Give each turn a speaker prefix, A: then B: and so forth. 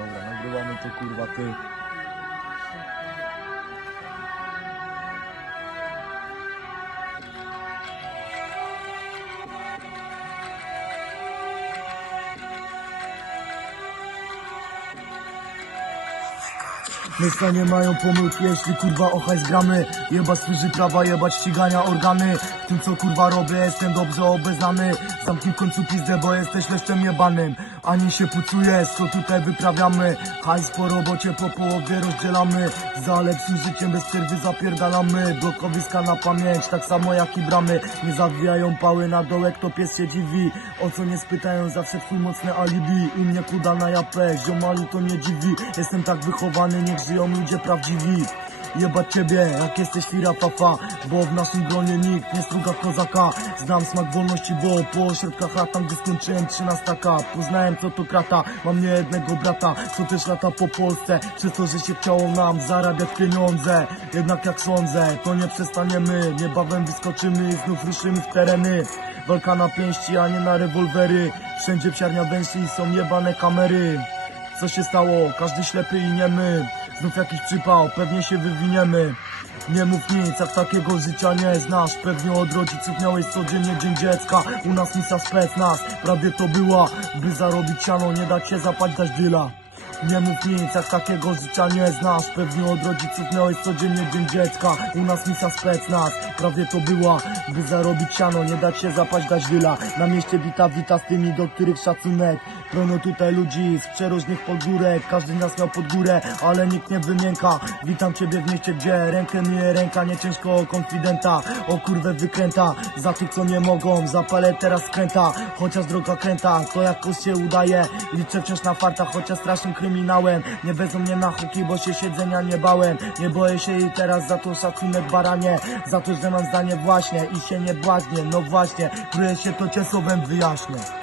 A: Dobra, nagrywamy to kurwa ty. Myśla nie mają pomyłki, jeśli kurwa o hajs gramy. Jebać służy prawa, jebać ścigania organy. W tym co kurwa robię jestem dobrze obeznany. Zamknij w końcu pizdę, bo jesteś leszczem jebanym Ani się pucujesz, co tutaj wyprawiamy. Hajs po robocie po połowie rozdzielamy. Za lepszym życiem bez przerwy zapierdalamy. Blokowiska na pamięć, tak samo jak i bramy. Nie zawijają pały na dołek, to pies się dziwi. O co nie spytają, zawsze twój mocne alibi. U mnie kuda na japę, ziomali to nie dziwi. Jestem tak wychowany, niech żyją ludzie prawdziwi Jebać ciebie, jak jesteś fira papa Bo w naszym gronie nikt nie struga kozaka. Znam smak wolności, bo po ośrodkach latam Gdy skończyłem trzynastaka Poznałem co to krata. Mam nie jednego brata, co też lata po Polsce. Przez to, że się chciało nam zarabiać pieniądze. Jednak jak sądzę, to nie przestaniemy. Niebawem wyskoczymy i znów ruszymy w tereny. Walka na pięści, a nie na rewolwery. Wszędzie psiarnia i są jebane kamery. Co się stało? Każdy ślepy i niemy Znów jakiś przypał, pewnie się wywiniemy. Nie mów nic, jak takiego życia nie znasz. Pewnie od rodziców miałeś codziennie dzień dziecka. U nas misja spec nas, prawie to była By zarobić siano, nie dać się zapać dać dyla. Nie mów nic, jak takiego życia nie znasz. Pewnie od rodziców miałeś codziennie dzień dziecka. U nas misja spec nas, prawie to była By zarobić siano, nie dać się zapaść dać dyla. Na mieście wita, wita z tymi, do których szacunek Pełno tutaj ludzi z przeróżnych podgórek Każdy nas miał pod górę, ale nikt nie wymięka. Witam ciebie w mieście, gdzie rękę myje ręka Nie ciężko o konfidenta, o kurwę wykręta. Za tych co nie mogą, zapalę teraz skręta. Chociaż droga kręta, to jakoś się udaje. Liczę wciąż na farta, chociaż strasznym kryminałem. Nie wezmą mnie na huki, bo się siedzenia nie bałem. Nie boję się i teraz za to szacunek baranie. Za to, że mam zdanie właśnie i się nie błaźnię No właśnie, czuję się to cię słowem wyjaśnię